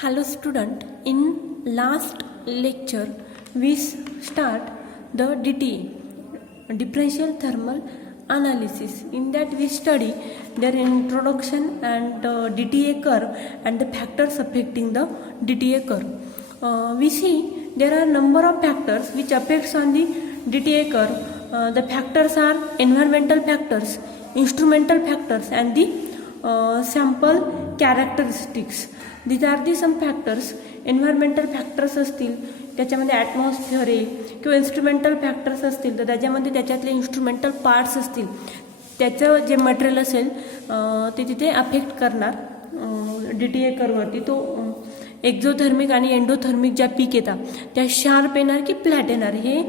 Hello student, in last lecture we start the DTA, differential thermal analysis. In that we study their introduction and DTA curve and the factors affecting the DTA curve. We see there are number of factors which affects on the DTA curve. The factors are environmental factors, instrumental factors and the sample characteristics. These are the some factors. Environmental factors असतील त्याच्यामध्ये atmosphere आहे किंवा instrumental factors असतील तर त्याच्यामध्ये त्याच्यातले instrumental parts असतील त्याचं जे मटेरियल असेल ते तिथे अफेक्ट करणार DTA कर्ववरती. तो एक्झोथर्मिक आणि एंडोथर्मिक ज्या पीक येतात त्या शार्प येणार की फ्लॅट येणार हे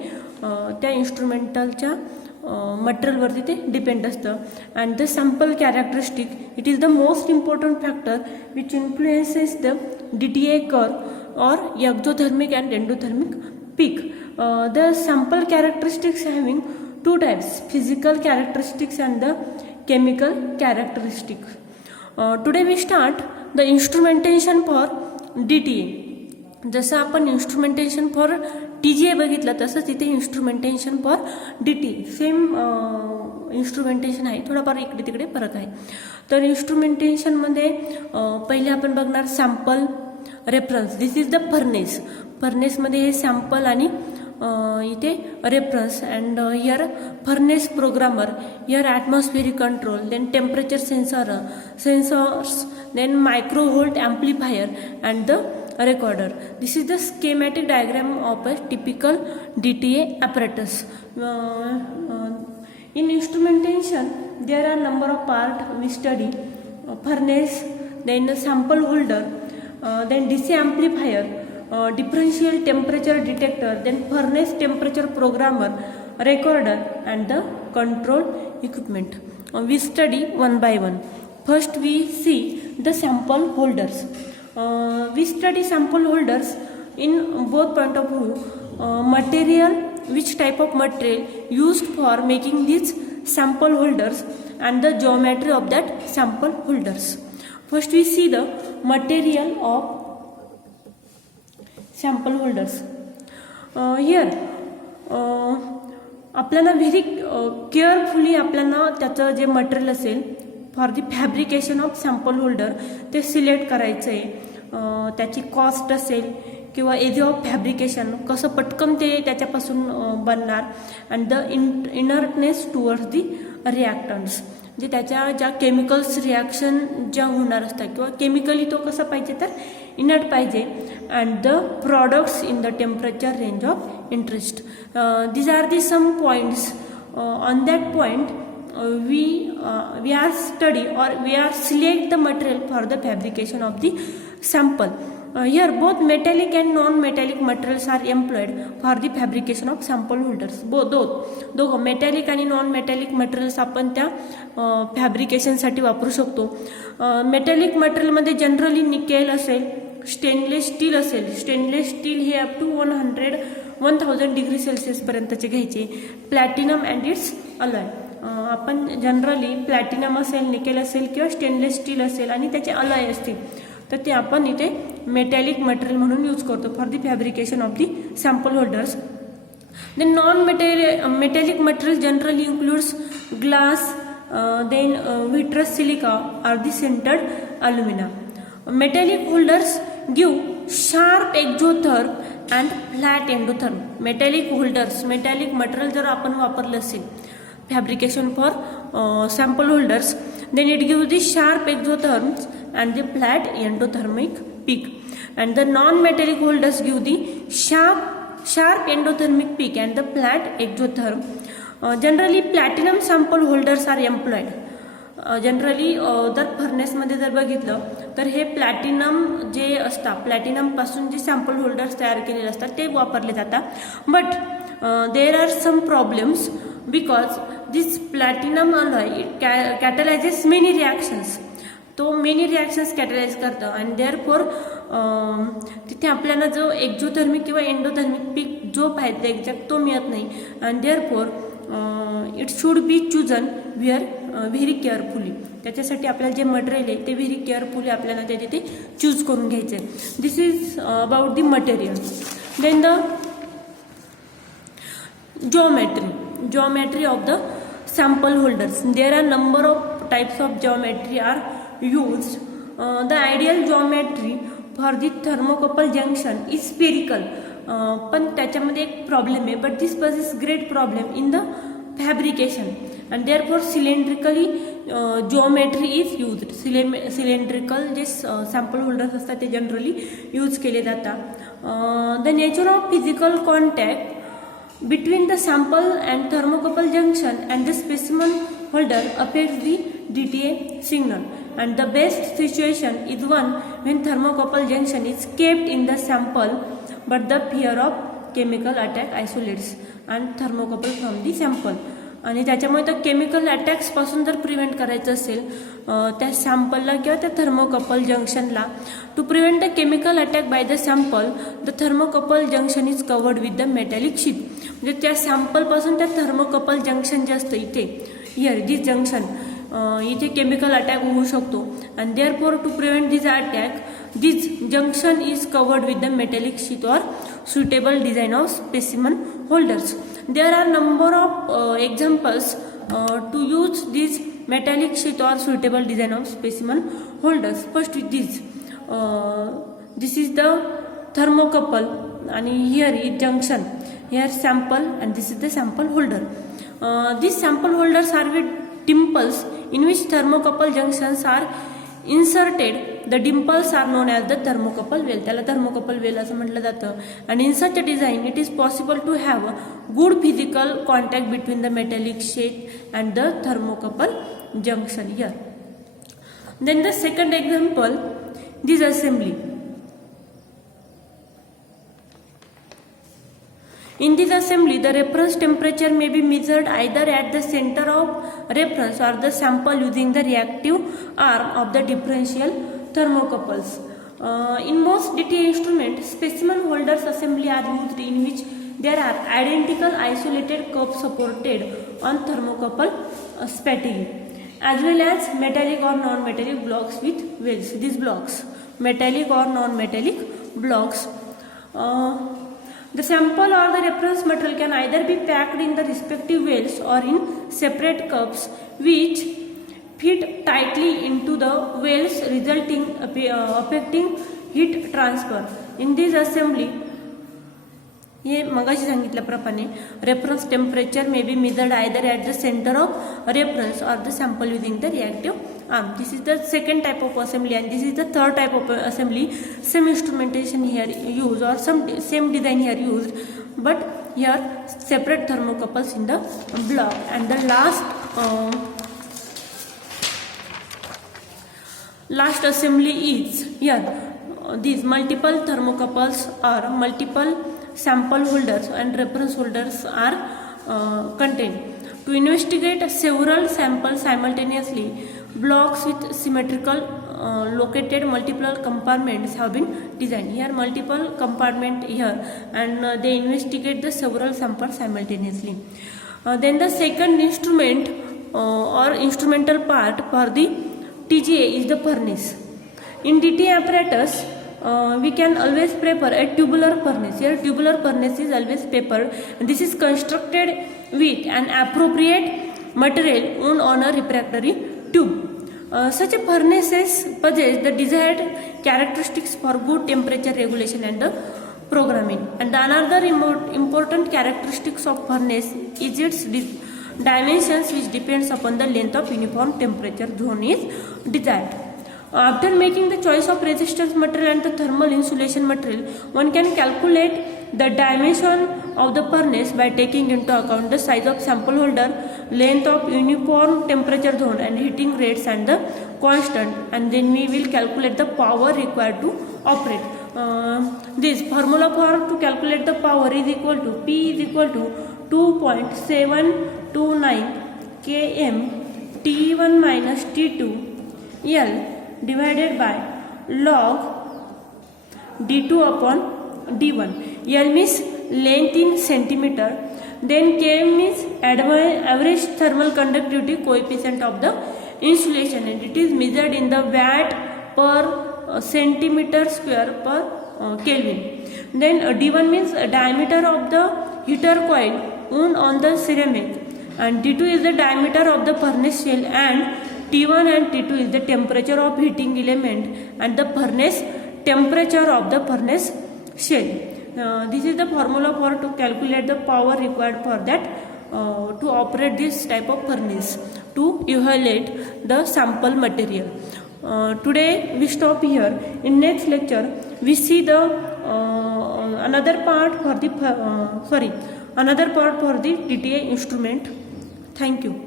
त्या इन्स्ट्रुमेंटलच्या मटेरियलवरती ते डिपेंड असतं. And the sample characteristic it is the most important factor which influences the DTA curve or exothermic and endothermic peak. The sample characteristics having two types, physical characteristics and the chemical characteristics. Today we start the instrumentation for DTA. जसं आपण instrumentation for TGA बघितलं तसंच इथे instrumentation for DTA same instrumentation आहे, थोडाफार इकडे तिकडे फरक आहे. तर इन्स्ट्रुमेंटेशनमध्ये पहिले आपण बघणार sample reference. This is the furnace. फर्नेसमध्ये हे सॅम्पल आणि इथे reference and here furnace programmer, here atmospheric control, then temperature sensors, then microvolt amplifier and the recorder. This is the schematic diagram of a typical DTA apparatus. In instrumentation there are number of part we study: furnace, then the sample holder, then DC amplifier, differential temperature detector, then furnace temperature programmer, recorder and the control equipment. We study one by one. First we see the sample holders. We study sample holders in both point of view. Material, which type of material used for making these sample holders and the geometry of that sample holders. First we see the material of sample holders. Here आपल्याला very carefully आपल्याला त्याचं जे material असेल for the fabrication of sample holder ते select करायचं आहे. त्याची cost असेल किंवा एज ऑफ फॅब्रिकेशन कसं पटकन ते त्याच्यापासून बनणार and the inertness towards the reactants, जे त्याच्या ज्या केमिकल्स रिॲक्शन ज्या होणार असतात किंवा केमिकली तो कसा पाहिजे तर इनर्ट पाहिजे. And the products in the temperature range of interest. These are the some points. On that point we are study or we are select the material for the fabrication of the sample. Here both metallic and non-metallic materials are employed for the fabrication of sample holders. both metallic आणि non-metallic materials आपण त्या फॅब्रिकेशनसाठी वापरू शकतो. Metallic मटेरियलमध्ये generally nickel असेल, stainless steel असेल. Stainless steel हे अप टू 1000 डिग्री सेल्सिअसपर्यंतचे घ्यायचे. Platinum and its alloy. आपण जनरली प्लॅटिनम असेल, निकेल असेल किंवा स्टेनलेस स्टील असेल आणि त्याचे अलॉय असतील तर ते आपण इथे मेटॅलिक मटेरियल म्हणून यूज करतो for the fabrication of the sample holders. Then non metallic material generally includes glass, then vitreous silica or the sintered alumina. Metallic holders give sharp exotherm and flat endotherm. Metallic holders, metallic material जर आपण वापरलं असेल fabrication for sample holders, then it gives the sharp exotherms and the flat endothermic peak. And the non-metallic holders give the sharp endothermic peak and the flat exotherm. Generally platinum sample holders are employed. Generally जर फर्नेसमध्ये जर बघितलं तर हे platinum जे असतात, प्लॅटिनमपासून जे sample holders तयार केलेले असतात ते वापरले जातात. But there are some problems because this platinum alloy it catalyses many reactions. तो मेनी रिॲक्शन्स कॅटलाइज करतं आणि देअरफॉर तिथे आपल्याला जो एक्झोथर्मिक किंवा एंडोथर्मिक पीक जो पाहिजे एक्झॅक्ट तो मिळत नाही. आणि therefore it should be chosen where very carefully. त्याच्यासाठी आपल्याला जे मटेरियल आहे ते व्हेरी केअरफुली आपल्याला त्याचे ते चूज करून घ्यायचं आहे. This is about the material. Then the geometry of the sample holders. There are number of types of geometry are used. The ideal geometry for the thermocouple junction is spherical. पण त्याच्यामध्ये एक problem आहे, but this poses great problem in the fabrication and therefore cylindrically geometry is used. Cylindrical जे sample holders असतात ते generally use केले जातात. The nature of physical contact between the sample and thermocouple junction and the specimen holder affects the DTA signal, and the best situation is one when thermocouple junction is kept in the sample but the fear of chemical attack isolates and thermocouple from the sample. आणि त्याच्यामुळे त्या chemical अटॅक्सपासून जर prevent करायचं असेल त्या सॅम्पलला किंवा त्या थर्मोकपल जंक्शनला, to prevent the chemical attack by the sample the thermocouple junction is covered with the metallic sheet. म्हणजे त्या सॅम्पलपासून त्या थर्मोकपल जंक्शन जे असतं इथे हिअर दिस जंक्शन इथे केमिकल अटॅक होऊ शकतो. And therefore to prevent this attack this junction is covered with the metallic sheet or suitable design of specimen holders. There are number of examples to use this metallic sheet or suitable design of specimen holders. First with this is the thermocouple and here is junction, here sample and this is the sample holder. These sample holders are with dimples in which thermocouple junctions are inserted. The dimples are known as the thermocouple well. त्याला thermocouple well असं म्हटलं जातं. And in such a design it is possible to have good physical contact between the metallic sheet and the thermocouple junction here. Then the second example, this assembly. In this assembly, the reference temperature may be measured either at the center of reference or the sample using the reactive arm of the differential thermocouples. In most DTA instruments, specimen holders assembly are used in which there are identical isolated cups supported on thermocouple spatulae, as well as metallic or non-metallic blocks with wells. These blocks, metallic or non-metallic blocks. The sample or the reference material can either be packed in the respective wells or in separate cups which fit tightly into the wells, resulting affecting heat transfer. In this assembly, हे मगाशी सांगितल्याप्रमाणे reference temperature may be measured either at the centre of reference or the sample using the reactive arm. This is the second type of assembly and this is the third type of assembly. Same instrumentation here use और same design here used, but here separate thermocouples in the block. And the last assembly is here these multiple thermocouples or multiple sample holders and reference holders are contained. To investigate several samples simultaneously, blocks with symmetrical located multiple compartments have been designed. Here multiple compartment here and they investigate the several samples simultaneously. Then the second instrument or instrumental part for the TGA is the furnace. In DTA apparatus, we can always prefer a tubular furnace. Here tubular furnace is always preferred. This is constructed with an appropriate material wound on a refractory tube. Such a furnaces possess the desired characteristics for good temperature regulation and the programming. And another important characteristics of furnace is its dimensions, which depends upon the length of uniform temperature zone is desired. After making the choice of resistance material and the thermal insulation material, one can calculate the dimension of the furnace by taking into account the size of sample holder, length of uniform temperature zone and heating rates and the constant, and then we will calculate the power required to operate. This formula for to calculate the power is equal to P is equal to 2.729 km T1 minus T2 L divided by log D2 upon D1. L means length in centimeter Then Km is average thermal conductivity coefficient of the insulation, and it is measured in the watt per centimeter square per Kelvin. Then D1 means diameter of the heater coil wound on the ceramic, and T2 is the diameter of the furnace shell, and T1 and T2 is the temperature of heating element and the furnace temperature of the furnace shell. This is the formula for to calculate the power required for that to operate this type of furnace to evaluate the sample material. Today we stop here. In next lecture we see the another part for the TTA instrument. Thank you.